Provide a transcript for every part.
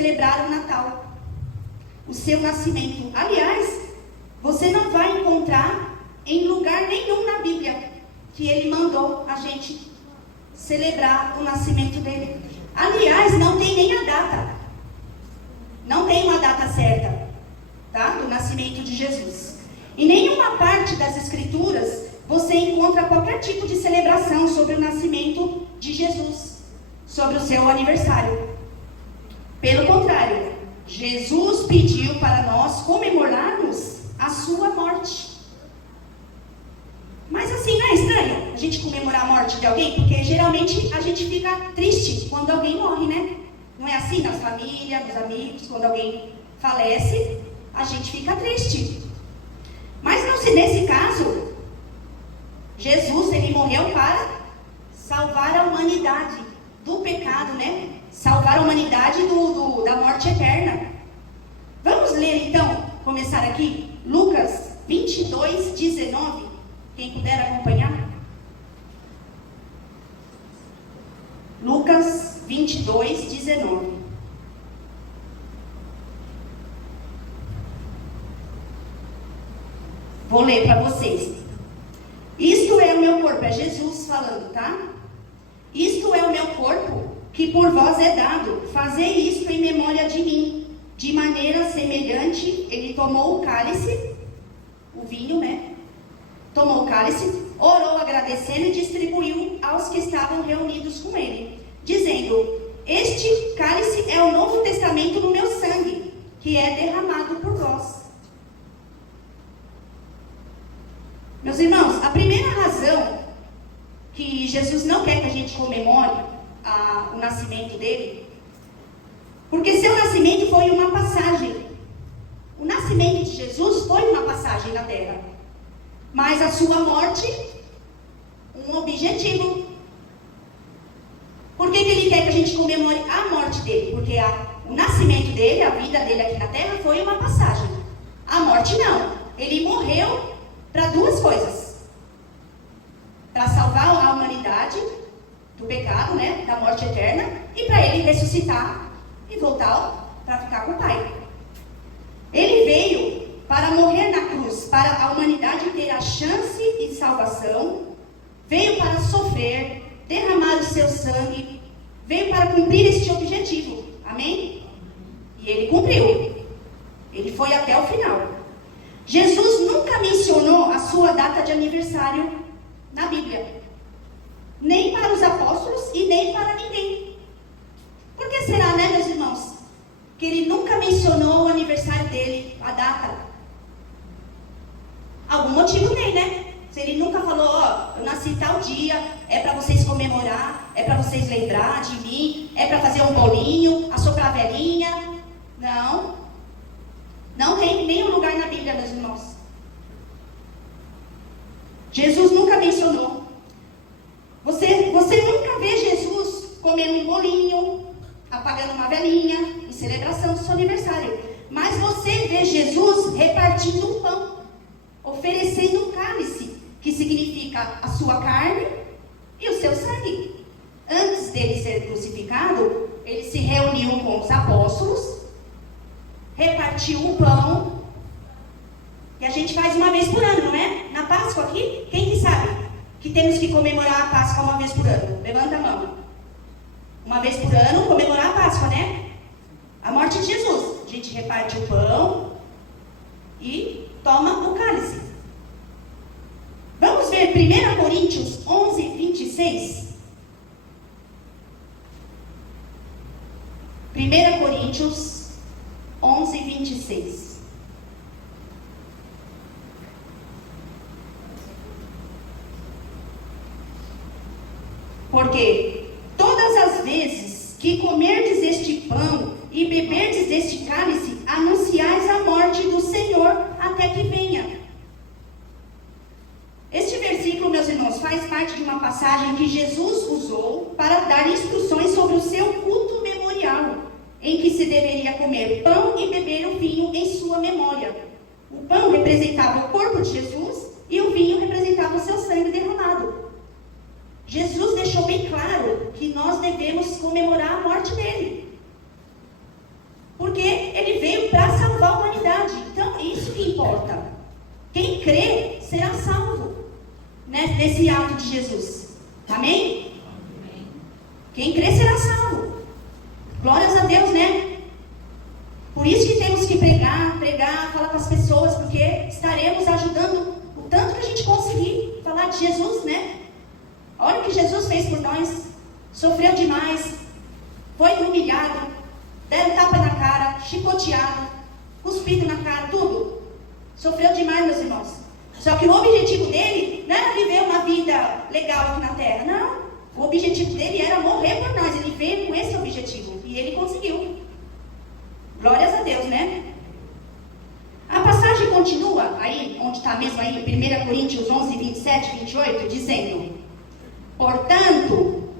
celebrar o Natal, o seu nascimento. Aliás, você não vai encontrar em lugar nenhum na Bíblia que ele mandou a gente celebrar o nascimento dele. Aliás, não tem nem a data. Não tem uma data certa, tá? Do nascimento de Jesus. Em nenhuma parte das Escrituras você encontra qualquer tipo de celebração sobre o nascimento de Jesus, sobre o seu aniversário. Pelo contrário, Jesus pediu para nós comemorarmos a sua morte. Mas assim, não é estranho a gente comemorar a morte de alguém? Porque geralmente a gente fica triste quando alguém morre, né? Não é assim nas famílias, nos amigos, quando alguém falece, a gente fica triste. Mas não se nesse caso, Jesus, ele morreu para salvar a humanidade do pecado, né? Salvar a humanidade da morte eterna. Vamos ler então, começar aqui, Lucas 22, 19. Quem puder acompanhar. Lucas 22, 19. Vou ler para vocês. Isto é o meu corpo, é Jesus falando, tá? Isto é o meu corpo, que por vós é dado. Fazei isto em memória de mim. De maneira semelhante, ele tomou o cálice, o vinho, né? Tomou o cálice, orou agradecendo e distribuiu aos que estavam reunidos com ele, dizendo: este cálice é o Novo Testamento no meu sangue, que é derramado por vós. Meus irmãos, a primeira razão que Jesus não quer que a gente comemore o nascimento dele, porque seu nascimento foi uma passagem. O nascimento de Jesus foi uma passagem na terra. Mas a sua morte, um objetivo. Por que ele quer que a gente comemore a morte dele? Porque o nascimento dele, a vida dele aqui na terra foi uma passagem. A morte não. Ele morreu para duas coisas. Para salvar a humanidade do pecado, né? Da morte eterna. E para ele ressuscitar e voltar para ficar com o Pai. Ele veio para morrer na cruz, para a humanidade ter a chance de salvação, veio para sofrer, derramar o seu sangue, veio para cumprir este objetivo, amém? E ele cumpriu, ele foi até o final. Jesus nunca mencionou a sua data de aniversário na Bíblia, nem para os apóstolos e nem para ninguém. Por que será, né, meus irmãos, que ele nunca mencionou o aniversário dele, a data? Algum motivo tem, né? Se ele nunca falou, ó, eu nasci tal dia, é para vocês comemorar, é para vocês lembrar de mim, é para fazer um bolinho, assoprar a velhinha. Não. Não tem nenhum lugar na Bíblia, meus irmãos. Jesus nunca mencionou. Você nunca vê Jesus comendo um bolinho, apagando uma velhinha, em celebração do seu aniversário. Mas você vê Jesus repartindo um pão, oferecendo um cálice, que significa a sua carne e o seu sangue. Antes dele ser crucificado, ele se reuniu com os apóstolos, repartiu o pão, e a gente faz uma vez por ano, não é? Na Páscoa aqui, quem que sabe que temos que comemorar a Páscoa uma vez por ano? Levanta a mão. Uma vez por ano, comemorar a Páscoa, né? A morte de Jesus. A gente reparte o pão e toma o cálice. Vamos ver 1 Coríntios 11, 26. 1 Coríntios 11, 26. Porque todas as vezes que comerdes este pão e beberdes deste cálice, anunciais a morte do Senhor até que venha. Este versículo, meus irmãos, faz parte de uma passagem que Jesus usou para dar instruções sobre o seu culto memorial, em que se deveria comer pão e beber o vinho em sua memória. O pão representava o corpo de Jesus e o vinho representava o seu sangue derramado. Jesus deixou bem claro que nós devemos comemorar a morte dele. para salvar a humanidade. Então, é isso que importa. Quem crê será salvo, né, nesse ato de Jesus. Amém? Quem crê será salvo. Glórias a Deus, né? Por isso que temos que pregar, falar com as pessoas, porque estaremos ajudando o tanto que a gente conseguir falar de Jesus, né? Olha o que Jesus fez por nós. Sofreu demais, foi humilhado, deram tapa na cara, chicoteado, cuspido na cara, tudo. Sofreu demais, meus irmãos. Só que o objetivo dele não era viver uma vida legal aqui na terra, não. O objetivo dele era morrer por nós. Ele veio com esse objetivo e ele conseguiu. Glórias a Deus, né? A passagem continua aí, onde está mesmo aí, 1 Coríntios 11, 27, 28, dizendo: portanto,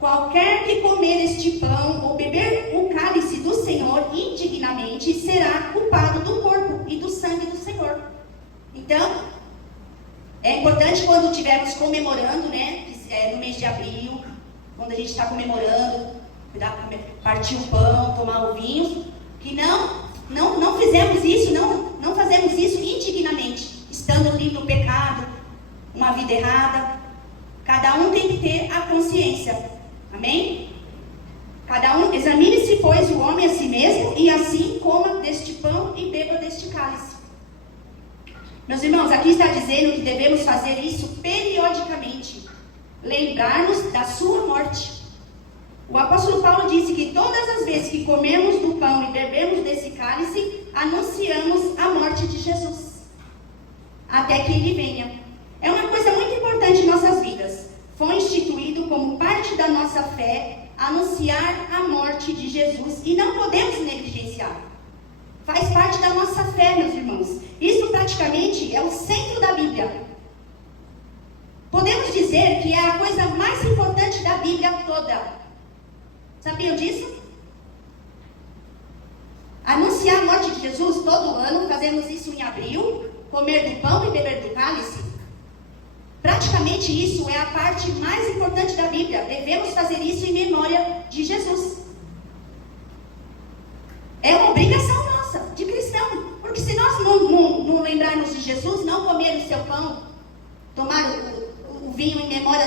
qualquer que comer este pão ou beber o cálice do Senhor indignamente será culpado do corpo e do sangue do Senhor. Então, é importante quando estivermos comemorando, né, no mês de abril, quando a gente está comemorando, partir o pão, tomar o vinho, que não fizemos isso, não fazemos isso indignamente, estando ali no pecado, uma vida errada. Cada um tem que ter a consciência. Amém? Cada um, examine-se, pois, o homem a si mesmo, e assim coma deste pão e beba deste cálice. Meus irmãos, aqui está dizendo que devemos fazer isso periodicamente, lembrar-nos da sua morte. O apóstolo Paulo disse que todas as vezes que comemos do pão e bebemos desse cálice, anunciamos a morte de Jesus, até que ele venha. É uma coisa muito importante em nossas vidas. Foi instituído como parte da nossa fé anunciar a morte de Jesus, e não podemos negligenciar. Faz parte da nossa fé, meus irmãos. Isso praticamente é o centro da Bíblia. Podemos dizer que é a coisa mais importante da Bíblia toda. Sabiam disso? Anunciar a morte de Jesus todo ano, fazemos isso em abril, comer do pão e beber do cálice. Praticamente isso é a parte mais importante da Bíblia. Devemos fazer isso em memória de Jesus. É uma obrigação nossa, de cristão. Porque se nós não lembrarmos de Jesus, não comer o seu pão, tomar o vinho em memória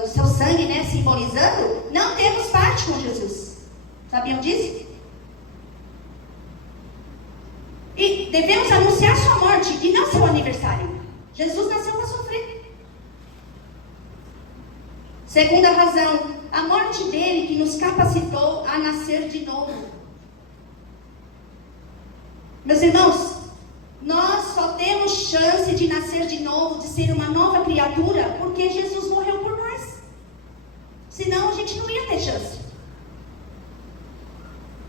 do seu sangue, né, simbolizando, não temos parte com Jesus. Sabiam disso? E devemos anunciar sua morte e não seu aniversário. Jesus nasceu para sofrer. Segunda razão, a morte dele que nos capacitou a nascer de novo. Meus irmãos, nós só temos chance de nascer de novo, de ser uma nova criatura, porque Jesus morreu por nós. Senão a gente não ia ter chance.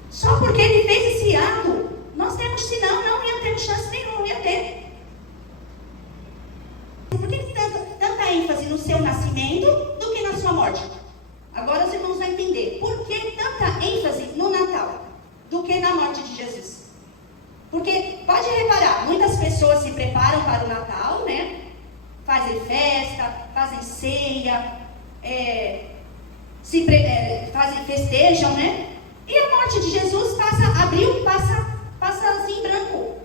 Só porque ele fez esse ato, nós temos, senão não ia ter chance nenhuma, não ia ter. Por que tanta ênfase no seu nascimento do que na sua morte? Agora os irmãos vão entender. Por que tanta ênfase no Natal do que na morte de Jesus? Porque, pode reparar, muitas pessoas se preparam para o Natal, né? Fazem festa, fazem ceia, festejam, né? E a morte de Jesus passa assim em branco.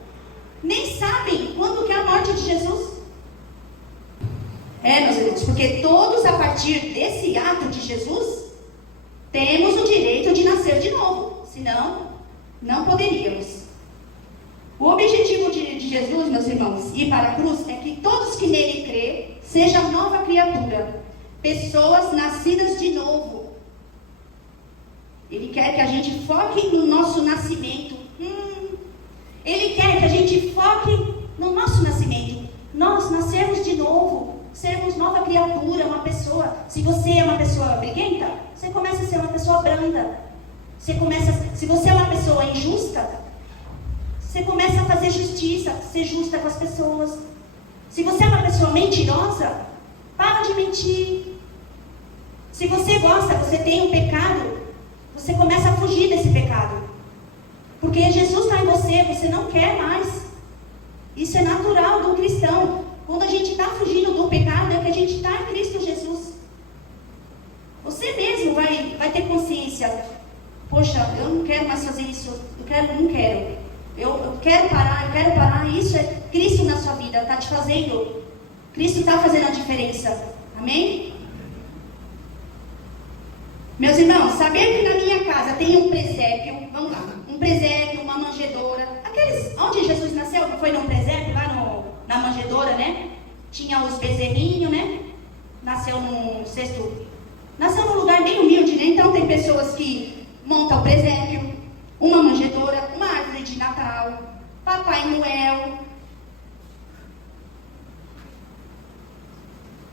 Nem sabem quando que é a morte de Jesus. Meus irmãos, porque todos, a partir desse ato de Jesus, temos o direito de nascer de novo. Senão, não poderíamos. O objetivo de Jesus, meus irmãos, ir para a cruz, é que todos que nele crê sejam nova criatura, pessoas nascidas de novo. Ele quer que a gente foque no nosso nascimento. Ele quer que a gente foque no nosso nascimento. Nós nascemos de novo, sermos nova criatura, uma pessoa. Se você é uma pessoa briguenta, você começa a ser uma pessoa branda. Se você é uma pessoa injusta, você começa a fazer justiça, ser justa com as pessoas. Se você é uma pessoa mentirosa, para de mentir. Se você gosta, você tem um pecado, você começa a fugir desse pecado. Porque Jesus está em você, você não quer mais. Isso é natural do cristão. Quando a gente está fugindo do pecado, é que a gente está em Cristo Jesus. Você mesmo vai ter consciência. poxa, eu não quero mais fazer isso, não quero. Eu quero parar. Isso é Cristo na sua vida, está te fazendo. Cristo está fazendo a diferença. Amém? Meus irmãos, saber que na minha casa tem um presépio, vamos lá, um presépio, uma manjedoura, aqueles, onde Jesus nasceu, que foi num presépio, lá na manjedoura, né? Tinha os bezerrinhos, né? Nasceu num lugar bem humilde, né? Então tem pessoas que montam o presépio, uma manjedoura, uma árvore de Natal, Papai Noel.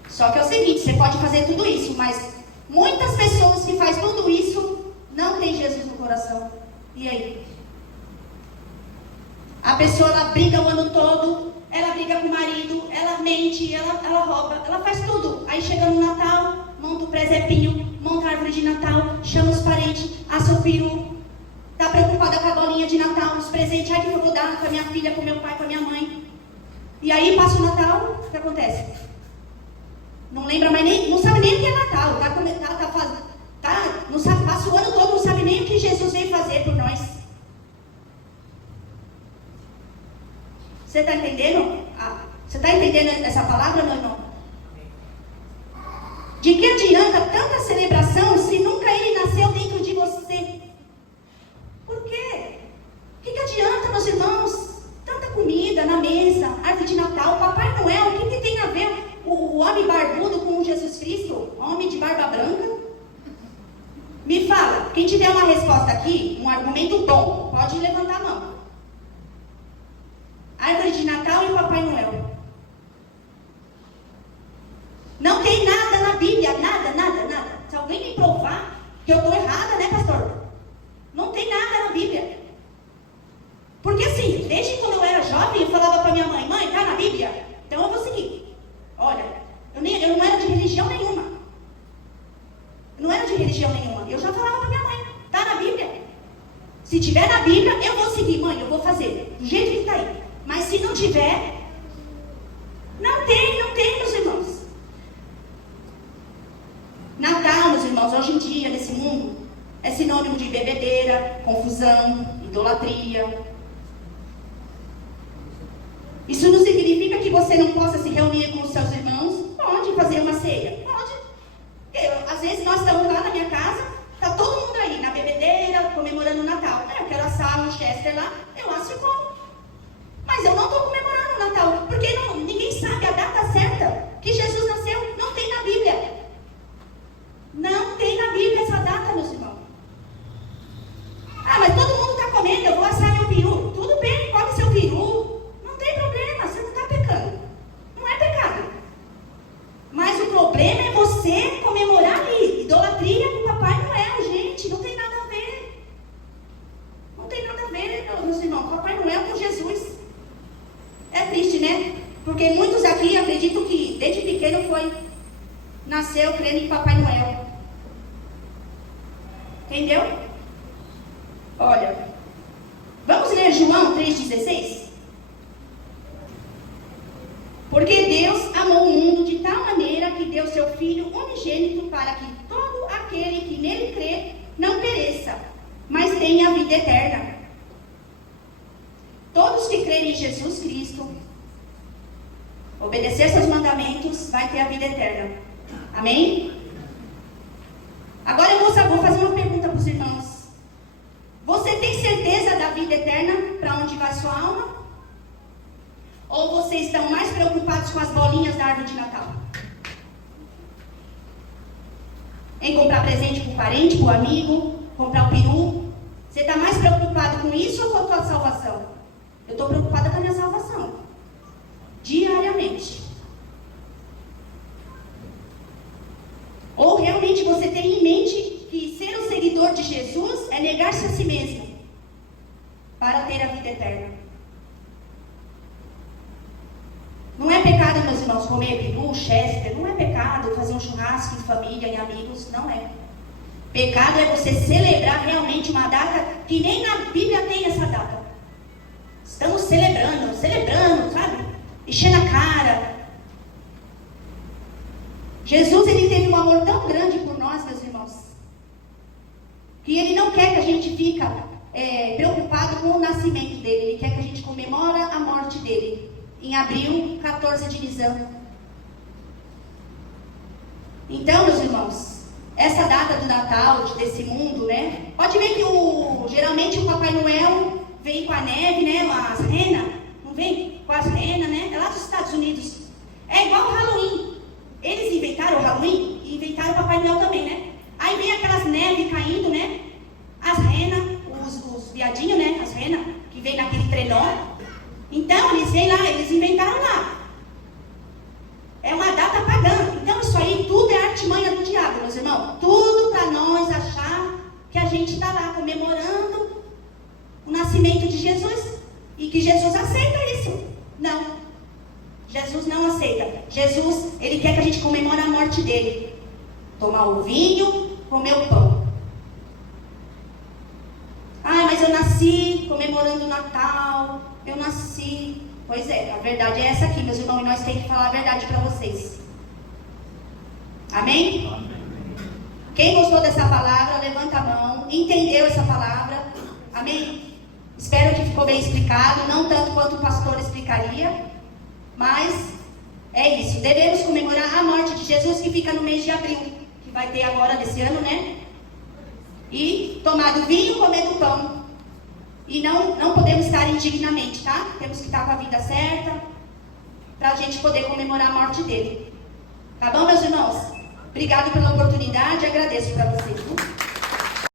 Só que é o seguinte, você pode fazer tudo isso, mas muitas pessoas que fazem tudo isso não tem Jesus no coração. E aí? A pessoa, ela briga o ano todo, ela briga com o marido, ela mente, ela rouba, ela faz tudo. Aí chega no Natal, monta o presépio, monta a árvore de Natal, chama os parentes, assa o peru, está preocupada com a bolinha de Natal, os presentes, ai que eu vou dar com a minha filha, com meu pai, com a minha mãe. E aí passa o Natal, o que acontece? Não lembra mais nem, não sabe nem o que é Natal, não sabe, passa o ano todo, não sabe nem o que Jesus veio fazer por nós. Você está entendendo? Você está entendendo essa palavra, meu irmão? De que adianta tanta celebração se nunca ele nasceu dentro de você? Por quê? O que adianta, meus irmãos? Tanta comida na mesa, árvore de Natal, Papai Noel, o que tem a ver o homem barbudo com Jesus Cristo? Homem de barba branca? Me fala, quem tiver uma resposta aqui, um argumento bom, pode levantar a mão. Árvore de Natal e Papai Noel. Não tem nada na Bíblia, nada. Se alguém me provar que eu estou errada, né, pastor? Não tem nada na Bíblia. Porque assim, desde quando eu era jovem, eu falava para minha mãe, tá na Bíblia? Então eu vou seguir. Olha, eu não era de religião nenhuma. Eu já falava para minha mãe, tá na Bíblia? Se tiver na Bíblia, eu vou seguir, mãe, eu vou fazer, do jeito que está aí. Mas se não tiver, não tem, meus irmãos. Natal, meus irmãos, hoje em dia, nesse mundo, é sinônimo de bebedeira, confusão, idolatria. Isso não significa que você não possa se reunir com os seus irmãos. Pode fazer uma ceia, pode. Às vezes nós estamos lá na minha casa, está todo mundo aí, na bebedeira, comemorando o Natal. Eu quero assar um Chester lá, eu asso e como. Mas eu não estou comemorando o Natal, porque ninguém sabe a data certa que Jesus nasceu. Não tem na Bíblia. Não tem na Bíblia essa data, meus irmãos. Mas todo mundo está comendo, eu vou assar meu peru. Tudo bem, come seu peru. Não tem problema, você não está pecando. Não é pecado. Mas o problema é você comemorar ali. Idolatria com Papai Noel, gente. Não tem nada a ver. Não tem nada a ver, meus irmãos. Papai Noel com Jesus. É triste, né? Porque muitos aqui acreditam que desde pequeno nasceu crendo em Papai Noel. Entendeu? Olha, vamos ler João 3,16? Porque Deus amou o mundo de tal maneira que deu seu Filho unigênito para que todo aquele que nele crê não pereça, mas tenha a vida eterna. Todos que crerem em Jesus Cristo, obedecer seus mandamentos, vai ter a vida eterna. Amém? Agora eu vou fazer uma pergunta para os irmãos. Você tem certeza da vida eterna? Para onde vai sua alma? Ou vocês estão mais preocupados com as bolinhas da árvore de Natal? Em comprar presente para o parente, para o amigo, comprar o peru? Você está mais preocupado com isso ou com a tua salvação? Eu estou preocupada com a minha salvação. Diariamente. Ou realmente você tem em mente que ser um seguidor de Jesus é negar-se a si mesmo para ter a vida eterna. Não é pecado, meus irmãos, comer peru, Chester. Não é pecado fazer um churrasco em família, em amigos. Não é. Pecado é você celebrar realmente uma data que nem na Bíblia tem essa data. Estamos celebrando, sabe? Enchendo a cara. Jesus, ele teve um amor tão grande por nós, meus irmãos, Que Ele não quer que a gente fique preocupado com o nascimento dele. Ele quer que a gente comemora a morte dele. Em abril, 14 de Nisan. Então, meus irmãos, essa data do Natal, desse mundo, né? Pode ver que geralmente o Papai Noel vem com a neve, né? As renas. Não vem com as renas, né? É lá dos Estados Unidos. É igual o Halloween. Eles inventaram o Halloween e inventaram o Papai Noel também, né? Aí vem aquelas neves caindo, né? As renas, os viadinhos, né? As renas que vem naquele trenó. Então, eles vêm lá, eles inventaram lá. É uma data pagã. Então, isso aí tudo é artimanha do diabo, meus irmãos. Tudo para nós achar que a gente está lá comemorando o nascimento de Jesus. E que Jesus aceita isso. Não. Jesus não aceita. Jesus, Ele quer que a gente comemore a morte dele. Tomar o vinho, comer o pão. Ah, mas eu nasci comemorando o Natal. Eu nasci. Pois é, a verdade é essa aqui, meus irmãos. E nós temos que falar a verdade para vocês. Amém? Amém? Quem gostou dessa palavra, levanta a mão. Entendeu essa palavra? Amém? Espero que ficou bem explicado. Não tanto quanto o pastor explicaria. Mas é isso. Devemos comemorar a morte de Jesus, que fica no mês de abril. Que vai ter agora desse ano, né? E tomar do vinho, comer do pão. E não podemos estar indignamente, tá? Temos que estar com a vida certa, para a gente poder comemorar a morte dele. Tá bom, meus irmãos? Obrigado pela oportunidade, agradeço para vocês.